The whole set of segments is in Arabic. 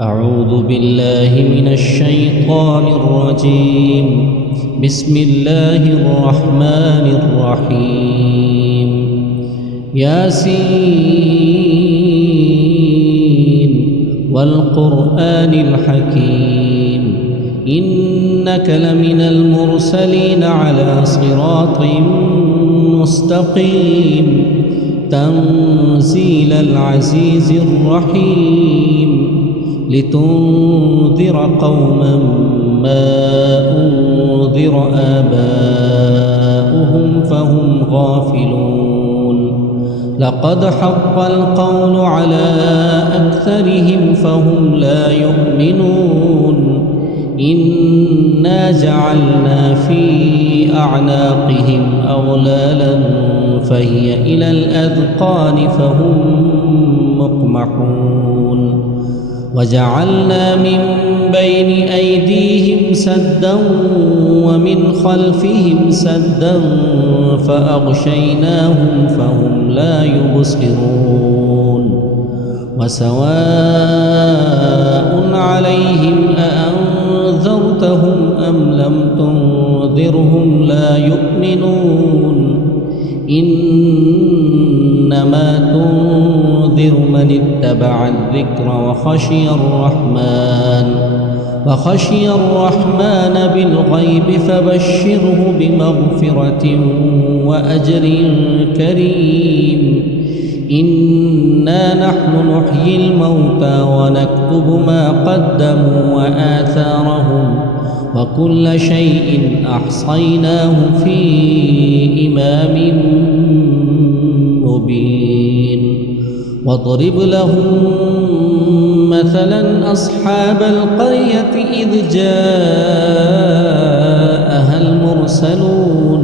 أعوذ بالله من الشيطان الرجيم. بسم الله الرحمن الرحيم. ياسين والقرآن الحكيم إنك لمن المرسلين على صراط مستقيم تنزيل العزيز الرحيم لتنذر قوما ما أنذر آباؤهم فهم غافلون. لقد حق القول على أكثرهم فهم لا يؤمنون. إنا جعلنا في أعناقهم أغلالا فهي إلى الأذقان فهم مقمحون. وجعلنا من بين أيديهم سدا ومن خلفهم سدا فأغشيناهم فهم لا يبصرون. وسواء عليهم أأنذرتهم أم لم تنذرهم لا يؤمنون. إنما تنذر من اتبع الذكر وخشي الرحمن بالغيب فبشره بمغفرة وأجر كريم. إنا نحن نحيي الموتى ونكتب ما قدموا وآثارهم وكل شيء أحصيناه في إمام مبين. واضرب لهم مثلا أصحاب القرية إذ جاءها المرسلون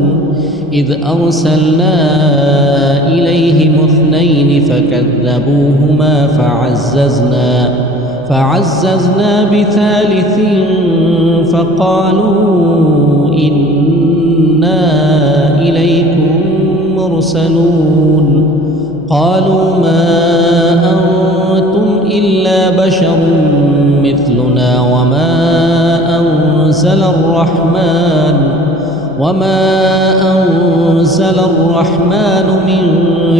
إذ أرسلنا إليهم اثنين فكذبوهما فعززنا بثالث فقالوا إنا إليكم مرسلون. قالوا ما أنتم إلا بشر مثلنا وما أنزل الرحمن من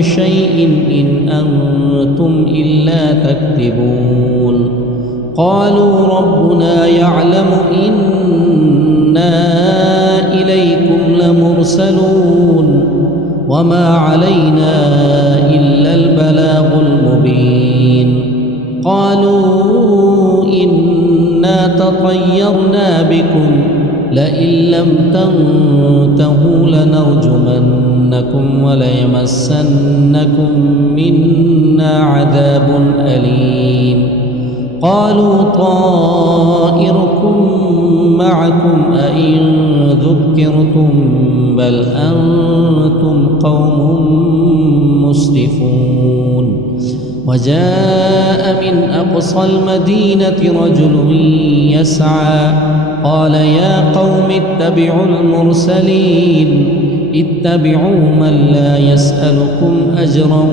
شيء إن أنتم إلا تكذبون. قالوا ربنا يعلم إنا إليكم لمرسلون وما علينا إلا البلاغ المبين. قالوا إنا تطيرنا بكم لئن لم تنتهوا لنرجمنكم وليمسنكم منا عذاب أليم. قالوا طائركم معكم أئن ذكرتم بل أنتم قوم مسرفون. وجاء من أقصى المدينة رجل يسعى قال يا قوم اتبعوا المرسلين اتبعوا من لا يسألكم أجرا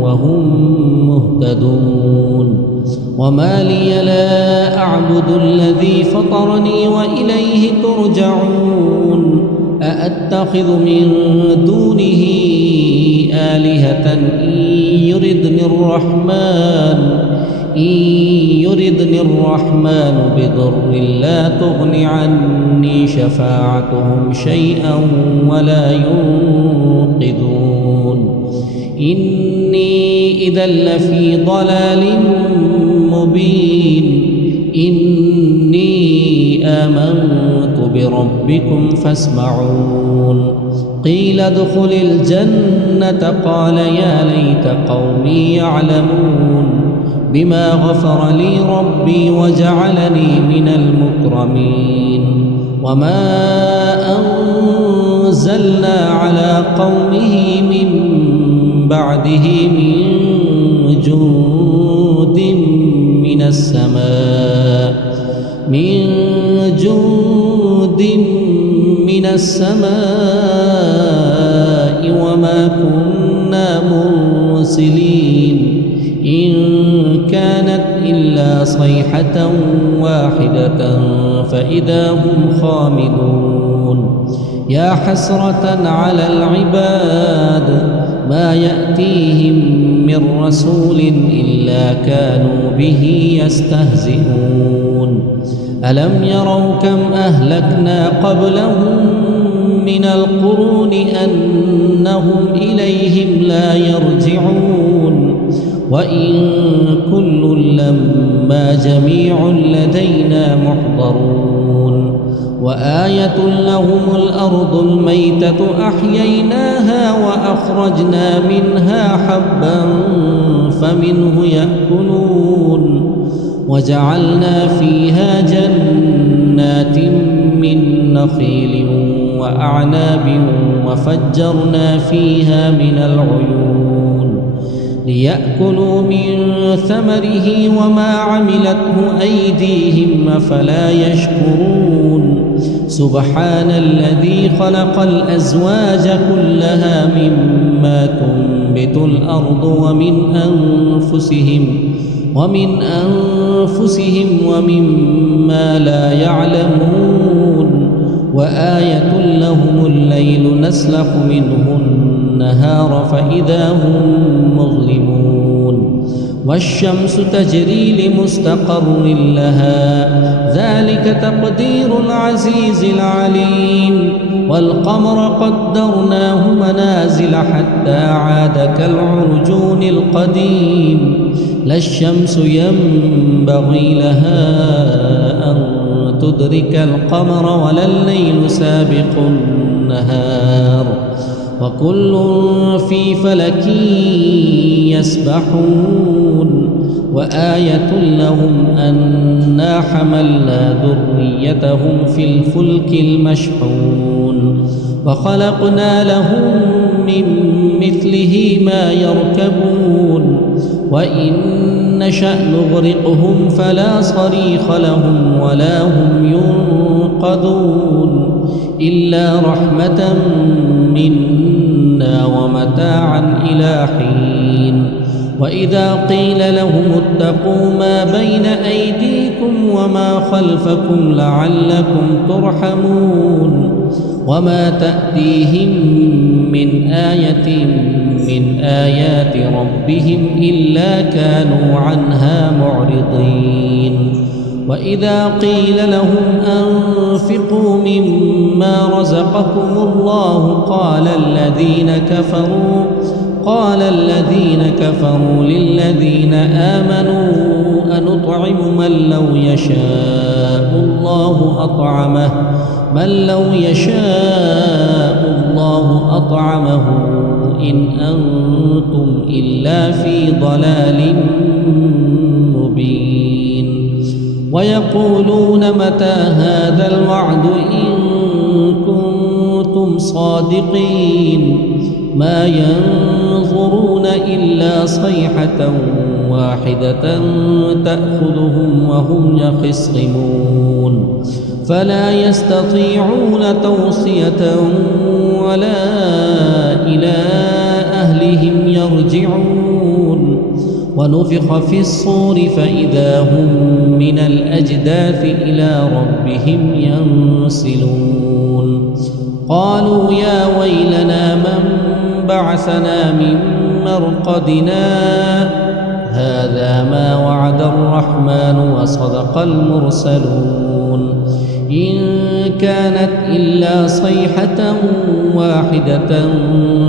وهم مهتدون. وما لي لا أعبد الذي فطرني وإليه ترجعون. أأتخذ من دونه آلهة إن يردني الرحمن بضر لا تغن عني شفاعتهم شيئا ولا ينقذون. إني إذا لفي ضلال مبين. إني آمنت بربكم فاسمعون. قيل ادخل الجنة قال يا ليت قومي يعلمون بما غفر لي ربي وجعلني من المكرمين. وما أنزلنا على قومه من بعده من جند من السماء وما كنا مرسلين إن كانت إلا إلا صيحة واحدة فإذا هم خامدون يا حسرة على العباد ما يأتيهم من رسول إلا كانوا به يستهزئون ألم يروا كم أهلكنا قبلهم من القرون أنهم إليهم لا يرجعون وإن كل لما جميع لدينا محضرون وآية لهم الأرض الميتة أحييناها وأخرجنا منها حبا فمنه يأكلون وجعلنا فيها جنات من نخيل وأعناب وفجرنا فيها من العيون ليأكلوا من ثمره وما عملته أيديهم أفلا يشكرون سبحان الذي خلق الأزواج كلها مما تنبت الأرض ومن أنفسهم ومما لا يعلمون وآية لهم الليل نسلخ منه النهار فإذا هم مظلمون والشمس تجري لمستقر لها ذلك تقدير العزيز العليم والقمر قدرناه منازل حتى عاد كالعرجون القديم لا الشمس ينبغي لها أن تدرك القمر ولا الليل سابق النهار وكل في فلك يسبحون وآية لهم أنا حملنا ذريتهم في الفلك المشحون وخلقنا لهم من مثله ما يركبون وإن نشأ نغرقهم فلا صريخ لهم ولا هم ينقذون إلا رحمة منا ومتاعا إلى حين وإذا قيل لهم اتقوا ما بين أيديكم وما خلفكم لعلكم ترحمون وما تأتيهم من آية من آيات ربهم إلا كانوا عنها معرضين وإذا قيل لهم أنفقوا مما رزقكم الله قال الذين كفروا للذين آمنوا أنطعم من لو يشاء الله أطعمه إن أنتم إلا في ضلال مبين ويقولون متى هذا الوعد إن كنتم صادقين ما ينظرون إلا صيحة واحدة تأخذهم وهم يخصمون فلا يستطيعون توصية ولا إلى أهلهم يرجعون ونفخ في الصور فإذا هم من الأجداث إلى ربهم ينسلون قالوا يا ويلنا من بعثنا من مرقدنا هذا ما وعد الرحمن وصدق المرسلون إن كانت إلا صيحة واحدة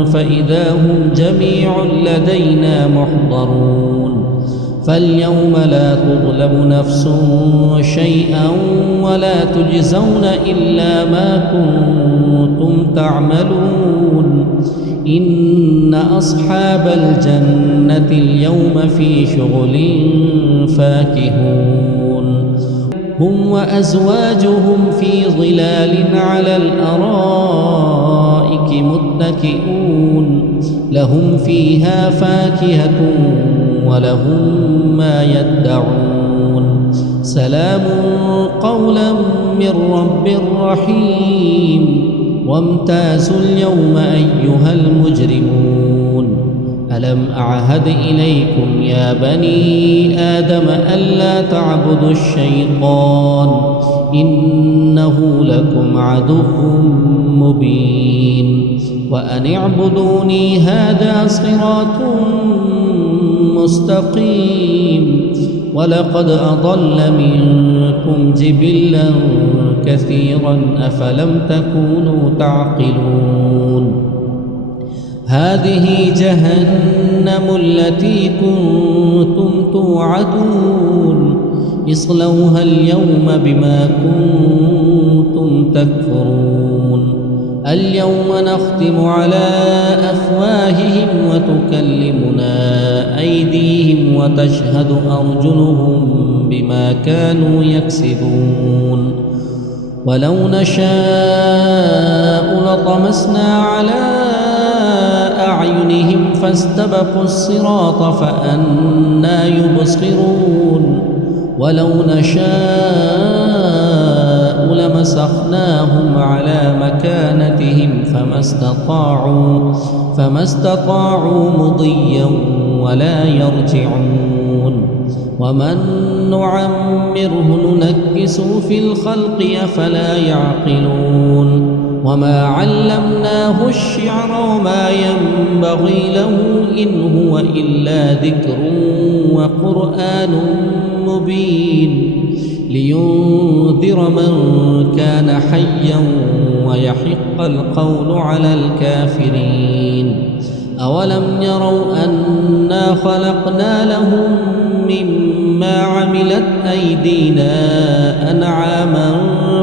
فإذا هم جميع لدينا محضرون فاليوم لا تظلم نفس شيئا ولا تجزون إلا ما كنتم تعملون إن أصحاب الجنة اليوم في شغل فاكهون هم وأزواجهم في ظلال على الأرائك متكئون لهم فيها فاكهة ولهم ما يدعون سلام قولا من رب رحيم وامتازوا اليوم أيها المجرمون ألم أعهد إليكم يا بني آدم ألا تعبدوا الشيطان إنه لكم عدو مبين وأن اعبدوني هذا صراط مستقيم ولقد أضل منكم جبلا كثيرا أفلم تكونوا تعقلون هذه جهنم التي كنتم توعدون اصلوها اليوم بما كنتم تكفرون اليوم نختم على أفواههم وتكلمنا أيديهم وتشهد أرجلهم بما كانوا يكسبون ولو نشاء لطمسنا على أعينهم فاستبقوا الصراط فأنى يبصرون ولو نشاء لمسخناهم على مكانتهم فما استطاعوا مضيا ولا يرجعون ومن نعمره ننكسه في الخلق أفلا يعقلون وما علمناه الشعر وما ينبغي له إن هو إلا ذكر وقرآن مبين لينذر من كان حيا ويحق القول على الكافرين أولم يروا أنا خلقنا لهم مما عملت أيدينا أنعاما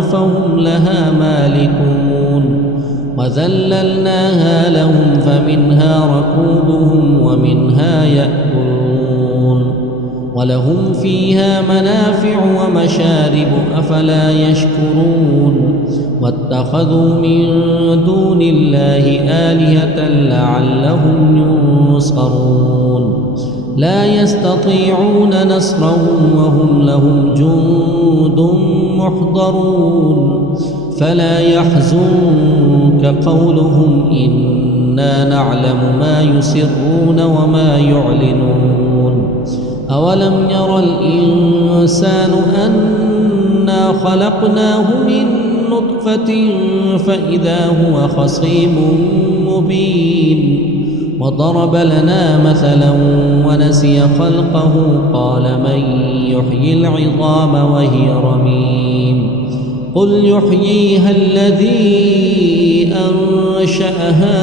فهم لها مالكون وذللناها لهم فمنها ركوبهم ومنها يأكلون ولهم فيها منافع ومشارب أفلا يشكرون واتخذوا من دون الله آلهة لعلهم ينصرون لا يستطيعون نصرهم وهم لهم جند محضرون فلا يحزنك قولهم إنا نعلم ما يسرون وما يعلنون أولم ير الإنسان أنا خلقناه من نطفة فإذا هو خصيم مبين وضرب لنا مثلا ونسي خلقه قال من يحيي العظام وهي رميم قل يحييها الذي أنشأها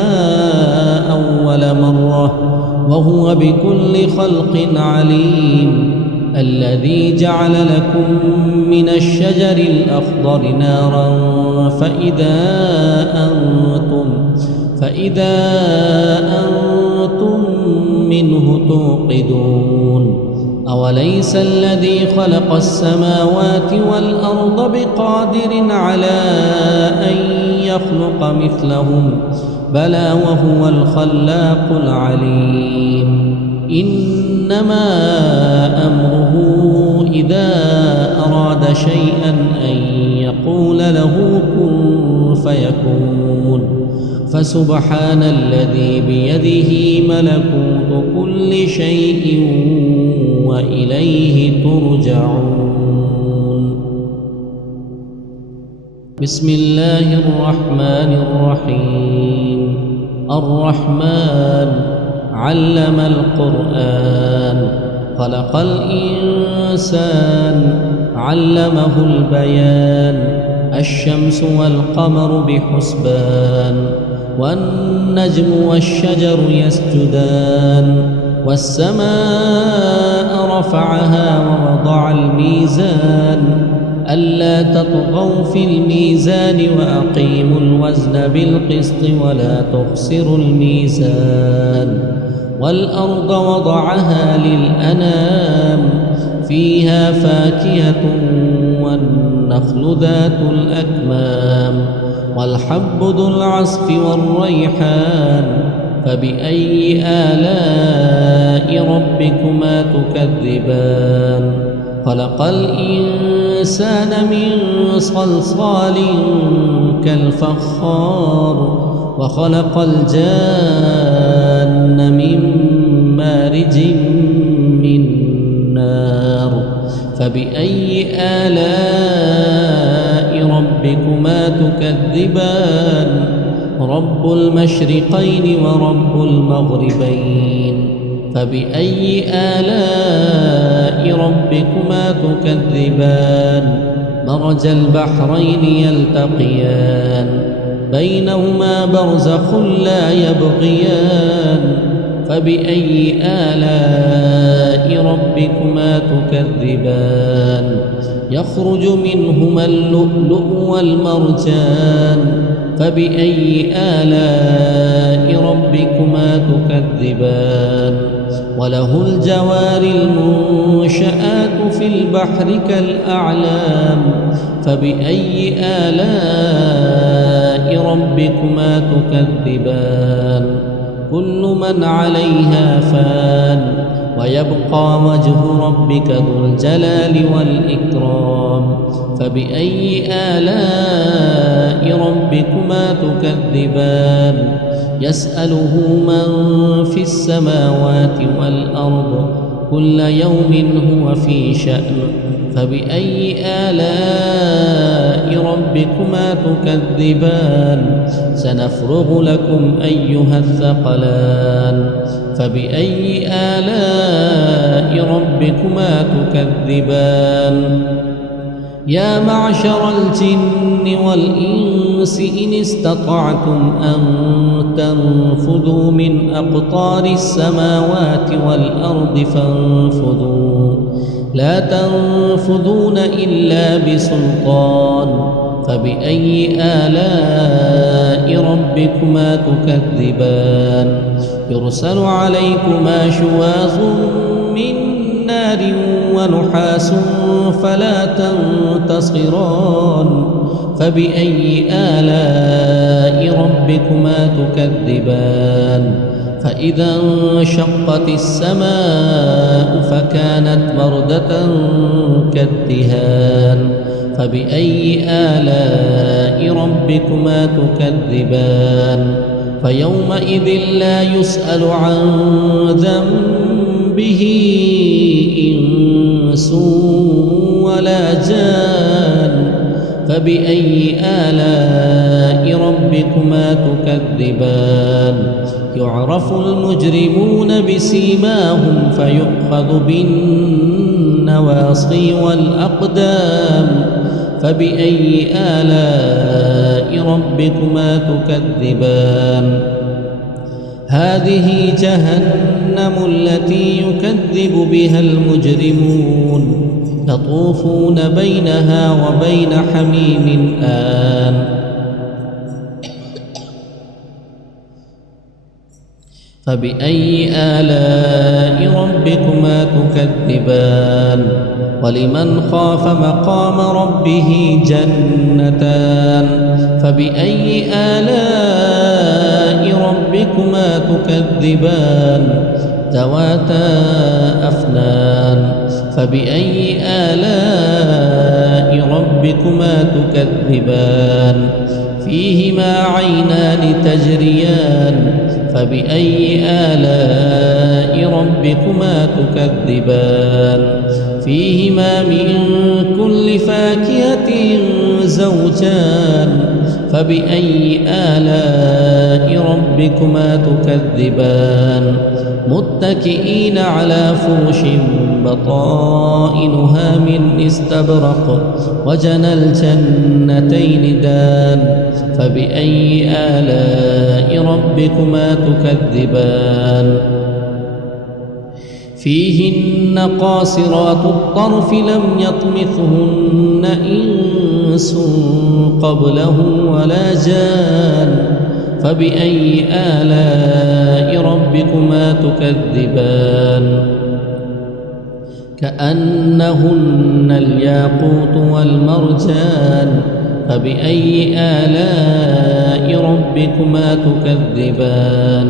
أول مرة وهو بكل خلق عليم الذي جعل لكم من الشجر الأخضر نارا فإذا أنتم منه توقدون أوليس الذي خلق السماوات والأرض بقادر على أن يخلق مثلهم بلى وهو الخلاق العليم إنما أمره إذا أراد شيئا أن يقول له كن فيكون فسبحان الذي بيده ملكوت كل شيء وإليه ترجعون بسم الله الرحمن الرحيم الرحمن علم القرآن خلق الإنسان علمه البيان الشمس والقمر بحسبان والنجم والشجر يسجدان والسماء رفعها ووضع الميزان ألا تطغوا في الميزان وأقيموا الوزن بالقسط ولا تخسروا الميزان والأرض وضعها للأنام فيها فاكهة والنخل ذات الأكمام والحب ذو العصف والريحان فبأي آلاء ربكما تكذبان خلق الإنسان من صلصال كالفخار وخلق الجان من مارج من نار فبأي آلاء ربكما تكذبان رب المشرقين ورب المغربين فبأي آلاء ربكما تكذبان مرج البحرين يلتقيان بينهما برزخ لا يبغيان فبأي آلاء ربكما تكذبان يخرج منهما اللؤلؤ والمرجان فبأي آلاء ربكما تكذبان وله الجوار المنشآت في البحر كالأعلام فبأي آلاء ربكما تكذبان كل من عليها فان ويبقى وجه ربك ذو الجلال والإكرام فبأي آلاء ربكما تكذبان يسأله من في السماوات والأرض كل يوم هو في شأن فبأي آلاء ربكما تكذبان سنفرغ لكم أيها الثقلان فبأي آلاء ربكما تكذبان يا معشر الجن والإنس إن استطعتم أن تنفذوا من أقطار السماوات والأرض فانفذوا لا تنفذون إلا بسلطان فبأي آلاء ربكما تكذبان يرسل عليكما شواظ من نار ونحاس فلا تنتصران فبأي آلاء ربكما تكذبان فإذا انشقت السماء فكانت بردة كالدهان فبأي آلاء ربكما تكذبان فيومئذ لا يسأل عن ذنبه إنس ولا جان فبأي آلاء ربكما تكذبان يعرف المجرمون بسيماهم فيؤخذ بالنواصي والأقدام فبأي آلاء ربكما تكذبان هذه جهنم التي يكذب بها المجرمون يطوفون بينها وبين حميم آن فبأي آلاء ربكما تكذبان ولمن خاف مقام ربه جنتان فبأي آلاء ربكما تكذبان ذواتا أفنان فبأي آلاء ربكما تكذبان فيهما عينان تجريان فبأي آلاء ربكما تكذبان فيهما من كل فاكهة زوجان فبأي آلاء ربكما تكذبان متكئين على فرش بطائنها من استبرق وجنى الجنتين دان فبأي آلاء ربكما تكذبان فيهن قاصرات الطرف لم يطمثهن إنس قبلهم ولا جان فبأي آلاء ربكما تكذبان كأنهن الياقوت والمرجان فبأي آلاء ربكما تكذبان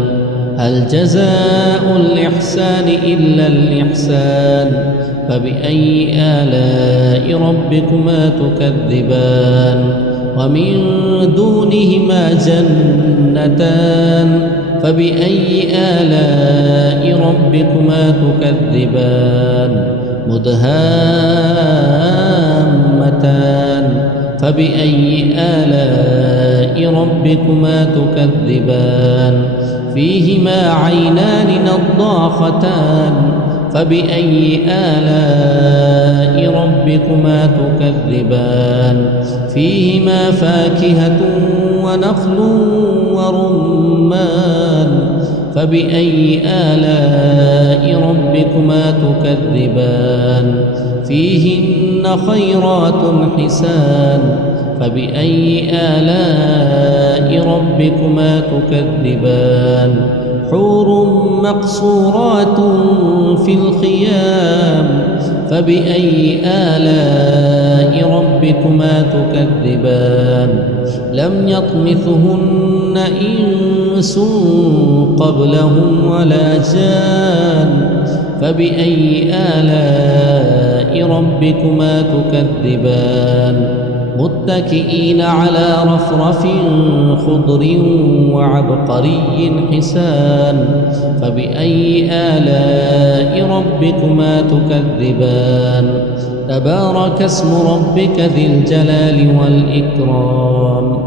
هل جزاء الإحسان إلا الإحسان فبأي آلاء ربكما تكذبان ومن دونهما جنتان فبأي آلاء ربكما تكذبان مدهامتان فبأي آلاء ربكما تكذبان فيهما عينان نضاختان فبأي آلاء ربكما تكذبان فيهما فاكهة ونخل ورمان فبأي آلاء ربكما تكذبان فيهن خيرات حسان فبأي آلاء ربكما تكذبان حور مقصورات في الخيام فبأي آلاء ربكما تكذبان لم يطمثهن إنس قبلهم ولا جان فبأي آلاء ربكما تكذبان متكئين على رفرف خضر وعبقري حسان فبأي آلاء ربكما تكذبان تبارك اسم ربك ذي الجلال والإكرام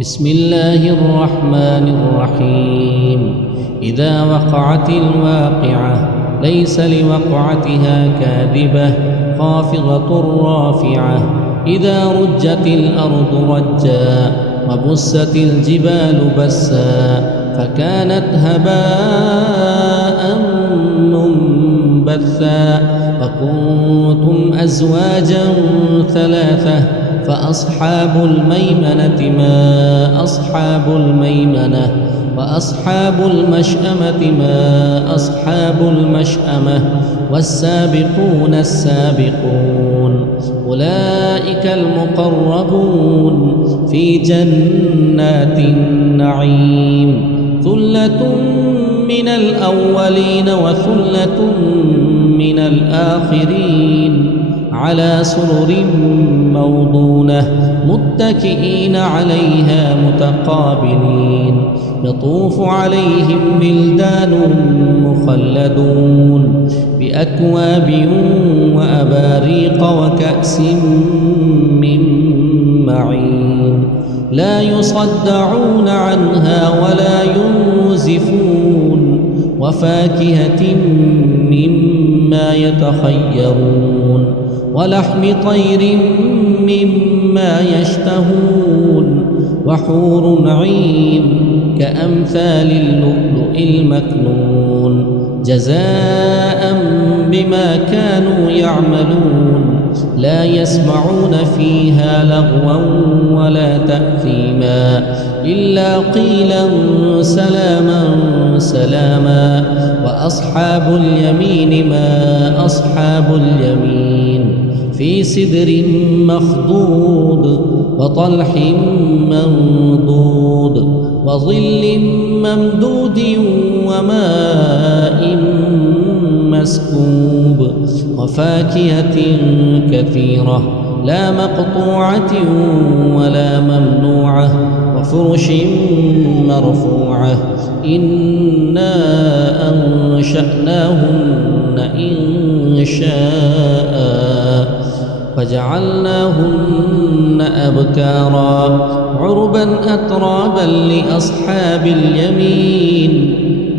بسم الله الرحمن الرحيم إذا وقعت الواقعة ليس لوقعتها كاذبة خافضة رافعة إذا رجت الأرض رجا وبست الجبال بسا فكانت هباء منبثا وكنتم أزواجا ثلاثة فأصحاب الميمنة ما أصحاب الميمنة وأصحاب المشأمة ما أصحاب المشأمة والسابقون السابقون أولئك المقربون في جنات النعيم ثلة من الأولين وثلة من الآخرين على سرر موضونة متكئين عليها متقابلين يطوف عليهم بلدان مخلدون بأكواب وأباريق وكأس من معين لا يصدعون عنها ولا ينزفون وفاكهة مما يتخيرون ولحم طير مما يشتهون وحور عين كأمثال اللؤلؤ المكنون جزاء بما كانوا يعملون لا يسمعون فيها لغوا ولا تأثيما إلا قيلا سلاما سلاما وأصحاب اليمين ما أصحاب اليمين في سدر مخضود وطلح منضود وظل ممدود وماء مسكوب وفاكهة كثيرة لا مقطوعة ولا ممنوعة وفرش مرفوعة إنا أنشأناهن إنشاء فجعلناهن أبكارا عربا أترابا لأصحاب اليمين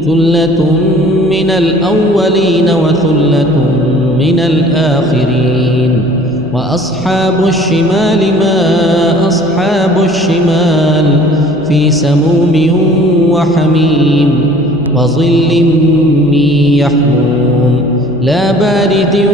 ثلة من الأولين وثلة من الآخرين وأصحاب الشمال ما أصحاب الشمال في سموم وحميم وظل من يحموم لا بارد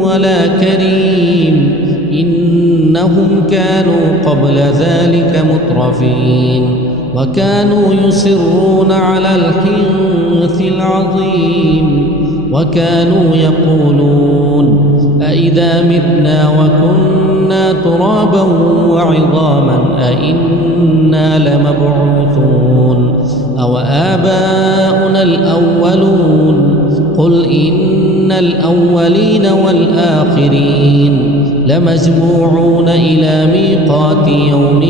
ولا كريم إنهم كانوا قبل ذلك مترفين وكانوا يصرون على الحنث العظيم وكانوا يقولون أإذا متنا وكنا ترابا وعظاما أإنا لمبعوثون أو آباؤنا الأولون قل إن الأولين والآخرين لمجموعون إلى ميقات يوم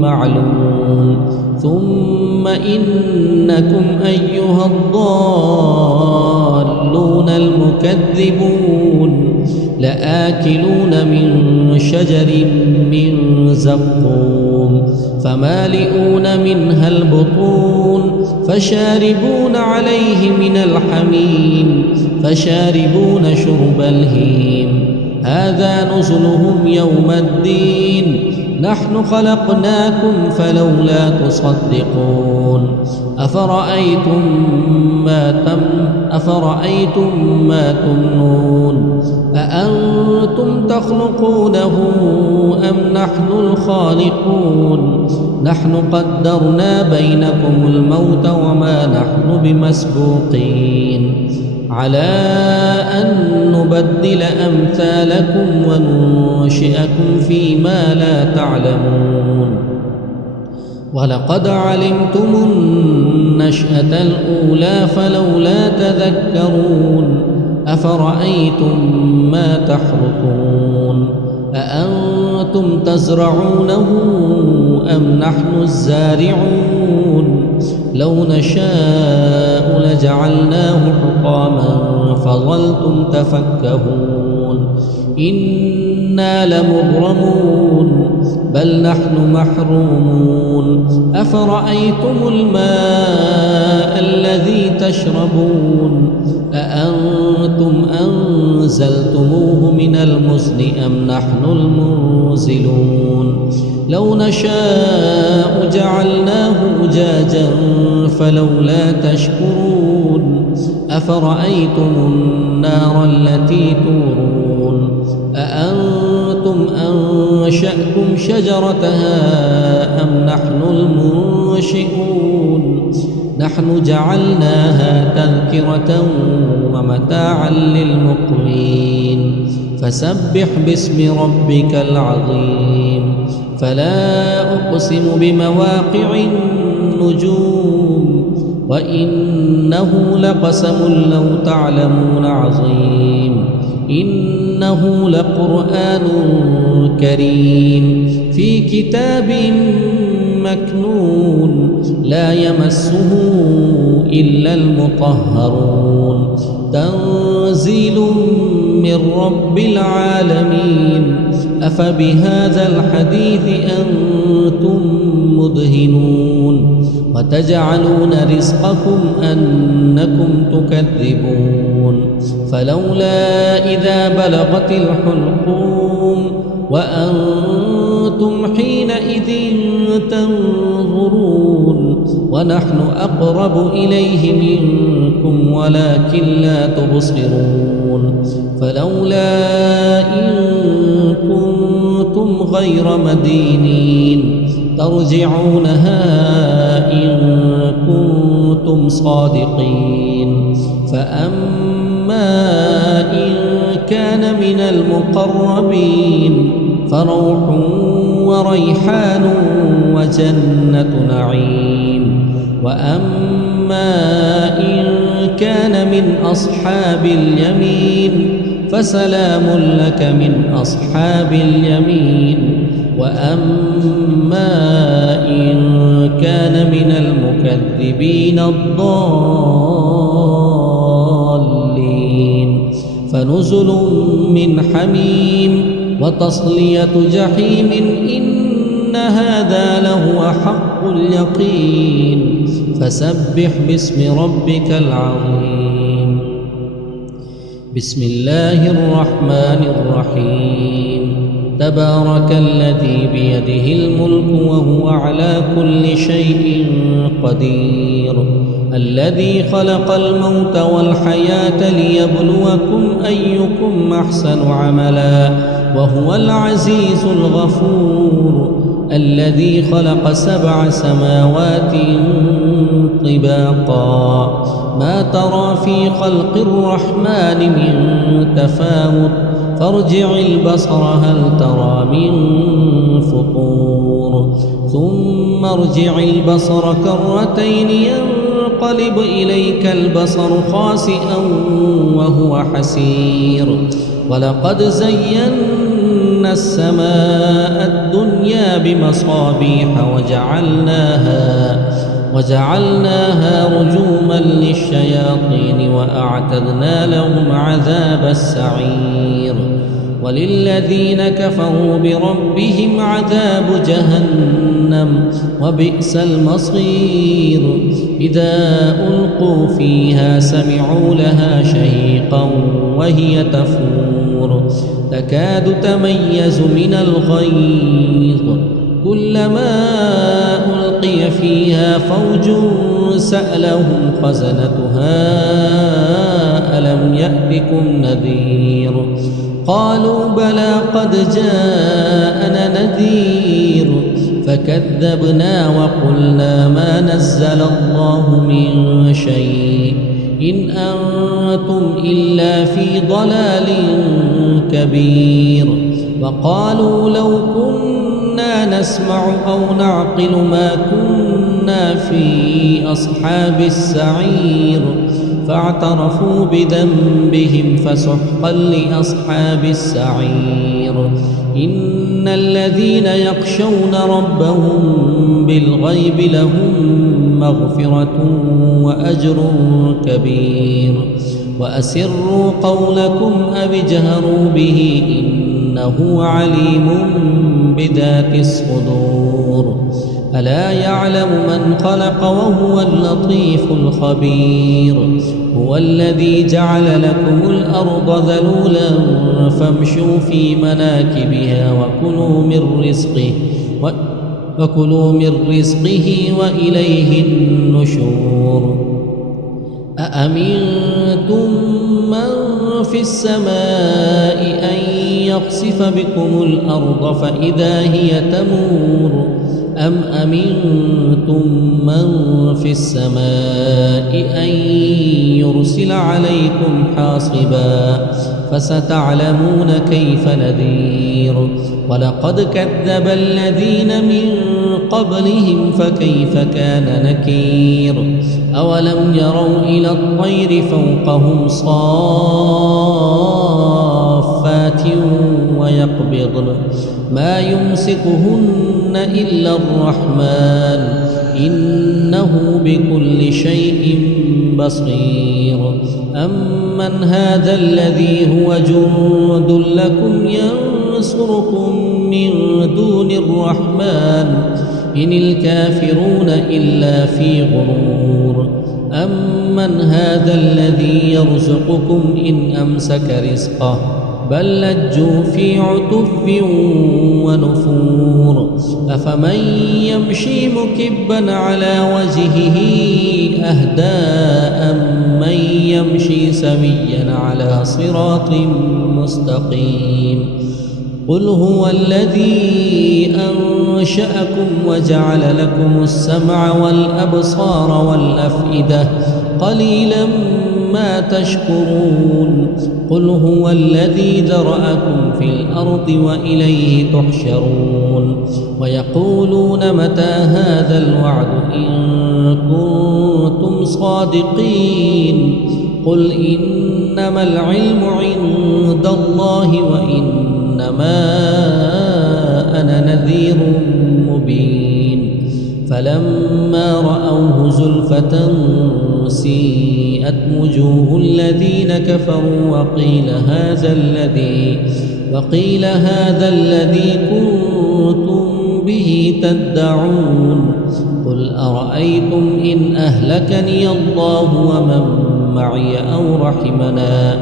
معلوم ثم إنكم أيها الضالون المكذبون لآكلون من شجر من زقوم فمالئون منها البطون فشاربون عليه من الحميم فشاربون شرب الهيم هذا نزلهم يوم الدين نحن خلقناكم فلولا تصدقون أفرأيتم ما تمنون أأنتم تخلقونه أم نحن الخالقون نحن قدرنا بينكم الموت وما نحن بمسبوقين على أن نبدل أمثالكم وننشئكم فيما لا تعلمون ولقد علمتم النشأة الأولى فلولا تذكرون أفرأيتم ما تحرثون أأنتم تزرعونه أم نحن الزارعون لو نشاء لجعلناه حطاما فظلتم تفكهون إنا لمغرمون بل نحن محرومون أفرأيتم الماء الذي تشربون أأنتم أنزلتموه من المزن أم نحن المنزلون لو نشاء جعلناه أجاجا فلولا تشكرون أفرأيتم النار التي تورون أأنتم أنشأتم شجرتها أم نحن المنشئون نحن جعلناها تذكرة ومتاعا للمقوين فسبح باسم ربك العظيم فلا أقسم بمواقع النجوم وإنه لقسم لو تعلمون عظيم إنه لقرآن كريم في كتاب مكنون لا يمسه إلا المطهرون تنزيل من رب العالمين أفبهذا الحديث أنتم مدهنون وتجعلون رزقكم أنكم تكذبون فلولا إذا بلغت الحلقوم وأنتم حينئذ تنظرون ونحن أقرب إليه منكم ولكن لا تبصرون فلولا إن كنتم غير مدينين ترجعونها إن كنتم صادقين فأما إن كان من المقربين فروح وريحان وجنة نعيم وأما إن كان من أصحاب اليمين فسلام لك من أصحاب اليمين وأما إن كان من المكذبين الضالين فنزل من حميم وتصلية جحيم إن هذا لهو حق اليقين فسبح باسم ربك العظيم بسم الله الرحمن الرحيم تبارك الذي بيده الملك وهو على كل شيء قدير الذي خلق الموت والحياة ليبلوكم أيكم أحسن عملا وهو العزيز الغفور الذي خلق 7 سماوات طباقا ما ترى في خلق الرحمن من تفاوت فارجع البصر هل ترى من فطور ثم ارجع البصر كرتين ينقلب إليك البصر خاسئا وهو حسير ولقد زينا السماء الدنيا بمصابيح وجعلناها رجوما للشياطين وأعتدنا لهم عذاب السعير وللذين كفروا بربهم عذاب جهنم وبئس المصير إذا ألقوا فيها سمعوا لها شهيقا وهي تفور تكاد تميز من الغيظ كلما ألقي فيها فوج سألهم خزنتها ألم يأتكم نذير قالوا بلى قد جاءنا نذير فكذبنا وقلنا ما نزل الله من شيء إن أنتم إلا في ضلال كبير وقالوا لو كنا نسمع أو نعقل ما كنا في أصحاب السعير فاعترفوا بذنبهم فسحقا لأصحاب السعير إن الذين يخشون ربهم بالغيب لهم مغفرة وأجر كبير وأسروا قولكم أو اجهروا به إنه عليم بذات الصدور ألا يعلم من خلق وهو اللطيف الخبير هو الذي جعل لكم الأرض ذلولا فامشوا في مناكبها وكلوا من رزقه وإليه النشور أأمنتم من في السماء أن يخسف بكم الأرض فإذا هي تمور أم أمنتم من في السماء أن يرسل عليكم حاصبا فستعلمون كيف نذير ولقد كذب الذين من قبلهم فكيف كان نكير أولم يروا إلى الطير فوقهم صافات ويقبضن ما يمسكهن إلا الرحمن إنه بكل شيء بصير أمن هذا الذي هو جند لكم ينصركم من دون الرحمن إن الكافرون إلا في غرور أمن هذا الذي يرزقكم إن أمسك رزقه بل لجوا في عتف ونفور أفمن يمشي مكبا على وجهه أهدى أمن يمشي سويا على صراط مستقيم قل هو الذي أنشأكم وجعل لكم السمع والأبصار والأفئدة قليلا ما تشكرون قل هو الذي ذرأكم في الأرض وإليه تحشرون ويقولون متى هذا الوعد إن كنتم صادقين قل إنما العلم عند الله وإنما أنا نذير مبين فلما رأوه زلفة سيئت وجوه الذين كفروا وقيل هذا الذي كنتم به تدعون قل أرأيتم إن أهلكني الله ومن معي أو رحمنا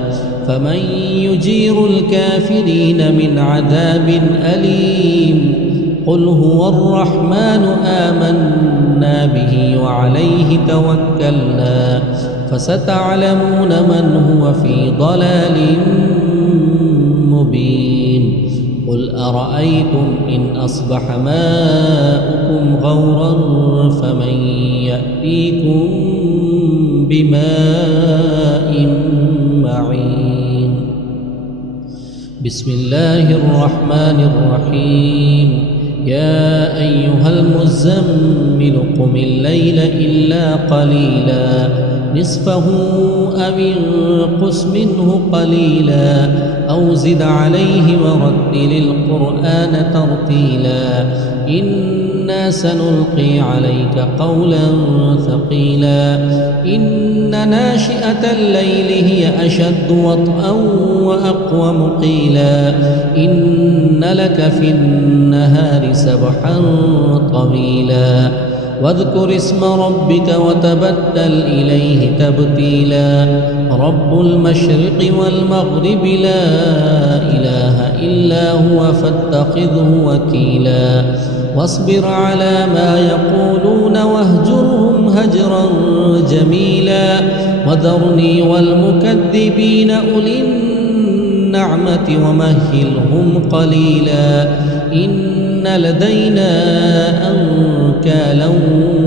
فمن يجير الكافرين من عذاب أليم قل هو الرحمن آمنا به وعليه توكلنا فستعلمون من هو في ضلال مبين قل أرأيتم إن أصبح ماؤكم غورا فمن يأتيكم بماء معين بسم الله الرحمن الرحيم يا أيها المزمل قم الليل إلا قليلا نصفه أو انقص منه قليلا أو زد عليه ورتل القرآن ترتيلا إنا سنلقي عليك قولا ثقيلا إن ناشئة الليل هي أشد وطئا وأقوم قيلا إن لك في النهار سبحا طويلا واذكر اسم ربك وتبتل إليه تبتيلا رب المشرق والمغرب لا إله إلا هو فاتخذه وكيلا واصبر على ما يقولون واهجرهم هجرا جميلا وذرني والمكذبين أولي النعمة ومهلهم قليلا إن لدينا أنكالا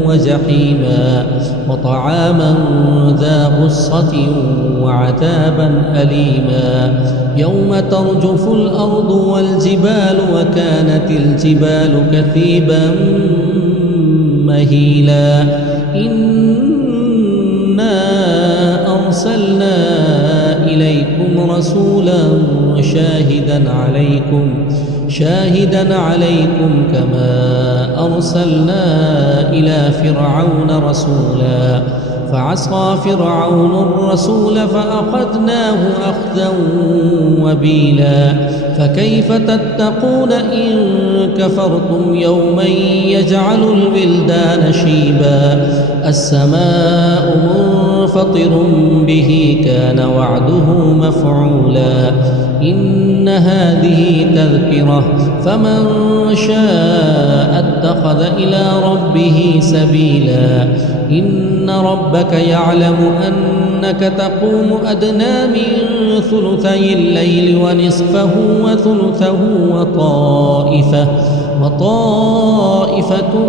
وجحيما وطعاما ذا غصة وعذابا أليما يوم ترجف الأرض والجبال وكانت الجبال كثيبا مهيلا إنا أرسلنا إليكم رسولا شاهدا عليكم كما أرسلنا إلى فرعون رسولا فعصى فرعون الرسول فأخذناه أخذا وبيلا فكيف تتقون إن كفرتم يوما يجعل الولدان شيبا السماء منفطر به كان وعده مفعولا إن هذه تذكرة فمن شاء اتخذ إلى ربه سبيلا إن ربك يعلم أنك تقوم أدنى من ثلثي الليل ونصفه وثلثه وطائفة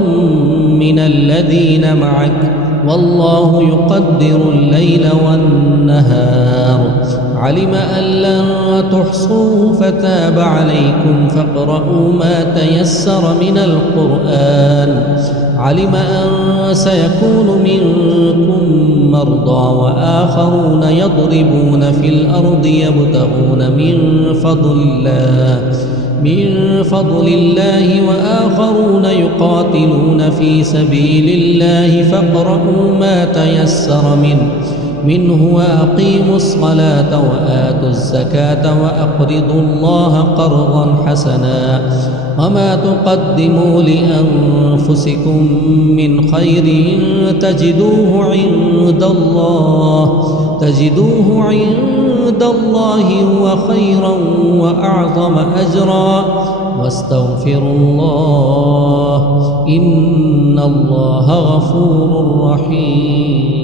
من الذين معك والله يقدر الليل والنهار علم أن لن تحصوه فتاب عليكم فاقرؤوا ما تيسر من القرآن علم أن سيكون منكم مرضى وآخرون يضربون في الأرض يبتغون من فضل الله وآخرون يقاتلون في سبيل الله فاقرؤوا ما تيسر منه وأقيموا الصلاة وآتوا الزكاة وأقرضوا الله قرضا حسنا وما تقدموا لأنفسكم من خير تجدوه عند الله هو خيرا وأعظم أجرا واستغفروا الله إن الله غفور رحيم.